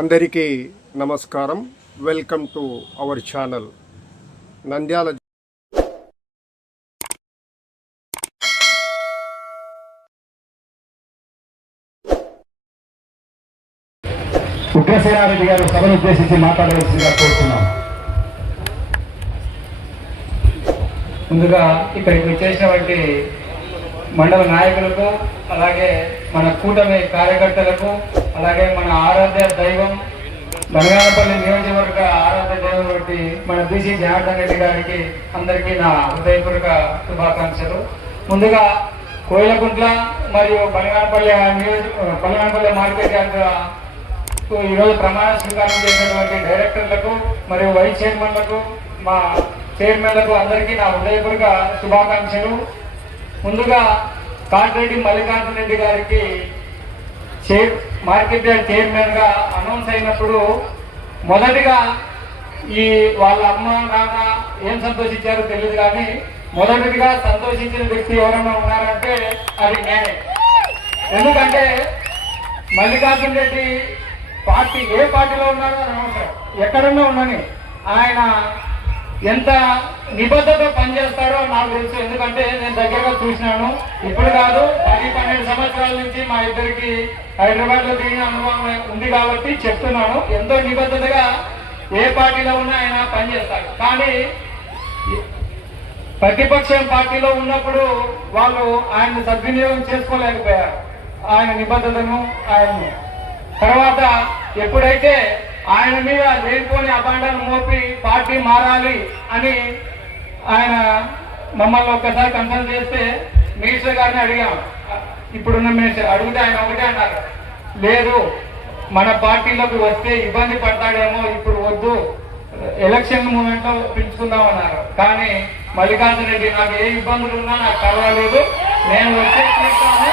అందరికీ నమస్కారం. Welcome to our channel. Nandyala Ugrasena Reddy గారు సభను ఉద్దేశించి మాట్లాడవలసిందిగా కోరుతున్నాం. ముందుగా ఇక్కడికి వచ్చేసినటువంటి మండల నాయకులకు అలాగే మన కూటమి కార్యకర్తలకు అలాగే మన ఆరాధ్య దైవం బంగారపల్లి నియోజకవర్గ ఆరాధ్య దైవం బట్టి మన బీసీ జనార్దన్ రెడ్డి గారికి అందరికీ నా హృదయపూర్వక శుభాకాంక్షలు. ముందుగా కోయిలకుంట్ల మరియు బంగారపల్లి నియోజక బంగారపల్లి మార్కెట్ యార్డ్ ఈరోజు ప్రమాణ స్వీకారం చేసినటువంటి డైరెక్టర్లకు మరియు వైస్ చైర్మన్లకు మా చైర్మన్లకు అందరికీ నా హృదయపూర్వక శుభాకాంక్షలు. ముందుగా కాటిరెడ్డి మల్లికార్జున రెడ్డి గారికి చైర్ మార్కెట్ యార్డ్ చైర్మన్గా అనౌన్స్ అయినప్పుడు మొదటిగా ఈ వాళ్ళ అమ్మ నాన్న ఏం సంతోషించారో తెలియదు కానీ మొదటిగా సంతోషించిన వ్యక్తి ఎవరైనా ఉన్నారంటే అది నేనే. ఎందుకంటే మల్లికార్జున రెడ్డి పార్టీ ఏ పార్టీలో ఉన్నారో అని అవసరం ఎక్కడన్నా ఉన్నాని ఆయన ఎంత నిబద్ధత పనిచేస్తారో నాకు తెలుసు. ఎందుకంటే నేను దగ్గరగా చూసినాను. ఇప్పుడు కాదు పది పన్నెండు సంవత్సరాల నుంచి మా ఇద్దరికి హైదరాబాద్లో తిరిగిన అనుభవం ఉంది కాబట్టి చెప్తున్నాను. ఎంతో నిబద్ధతగా ఏ పార్టీలో ఉన్నా ఆయన పనిచేస్తారు. కానీ ప్రతిపక్షం పార్టీలో ఉన్నప్పుడు వాళ్ళు ఆయన సద్వినియోగం చేసుకోలేకపోయారు. ఆయన నిబద్ధతను ఆయన తర్వాత ఎప్పుడైతే ఆయన మీద లేనిపోని అభాండాలు మోపి పార్టీ మారాలి అని ఆయన మమ్మల్ని ఒక్కసారి కన్సల్ట్ చేస్తే మినిస్టర్ గారిని అడిగాం. ఇప్పుడున్న మినిస్టర్ అడిగితే ఆయన ఒకటే అన్నారు లేదు మన పార్టీలోకి వస్తే ఇబ్బంది పడతాడేమో ఇప్పుడు వద్దు. ఎలక్షన్ మూమెంట్ పెంచుకుందాం పిలుచుకుందాం అన్నారు కానీ మల్లికార్జున రెడ్డి నాకు ఏ ఇబ్బందులు ఉన్నా నాకు కలవలేదు నేను వచ్చే తీరుతాను.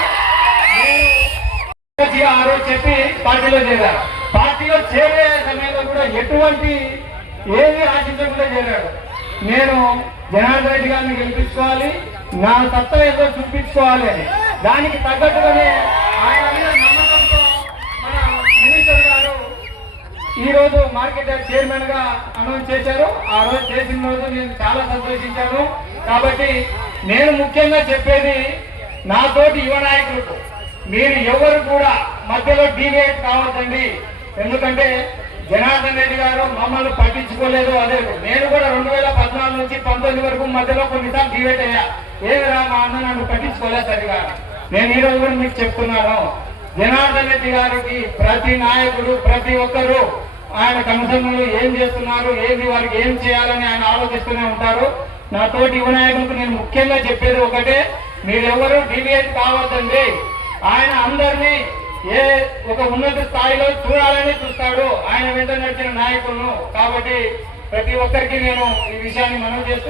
ఆ రోజు చెప్పి పార్టీలో చేశారు పార్టీలో చేరే సమయంలో కూడా ఎటువంటి ఏది ఆశించకుండా చేరాడు. నేను జనార్దన్ రెడ్డి గారిని గెలిపించుకోవాలి. నా సత్తా ఏదో చూపించుకోవాలి అని. దానికి తగ్గట్టుగానే ఆయన మీద నమ్మకంతో మన మినిస్టర్ గారు ఈరోజు మార్కెట్ చైర్మన్గా అనౌన్స్ చేశారు. ఆ రోజు చేసిన రోజు నేను చాలా సంతోషించాను. కాబట్టి నేను ముఖ్యంగా చెప్పేది నాతోటి యువ నాయకులకు మీరు ఎవరు కూడా మధ్యలో డీవియేట్ కావద్దండి. ఎందుకంటే జనార్దన్ రెడ్డి గారు మమ్మల్ని పట్టించుకోలేదు. అదే నేను కూడా రెండు వేల పద్నాలుగు నుంచి పంతొమ్మిది వరకు మధ్యలో కొన్నిసార్లు డివేట్ అయ్యా. ఏమి రా మా అన్న నన్ను పట్టించుకోలేదు సరిగా. నేను ఈ రోజు కూడా మీకు చెప్తున్నాను. జనార్దన్ రెడ్డి గారికి ప్రతి నాయకుడు ప్రతి ఒక్కరు ఆయన కమిషన్లు ఏం చేస్తున్నారు ఏంది వారికి ఏం చేయాలని ఆయన ఆలోచిస్తూనే ఉంటారు. నా తోటి యువ నాయకులకు నేను ముఖ్యంగా చెప్పేది ఒకటే మీరెవరు డివియేట్ కావద్దండి. ఆయన అందరినీ ఏ ఒక ఉన్నత స్థాయిలో చూడాలని చూస్తాడు. ఆయన వెంట నడిచిన నాయకులను. కాబట్టి ప్రతి ఒక్కరికి నేను ఈ విషయాన్ని మనం చేస్తూ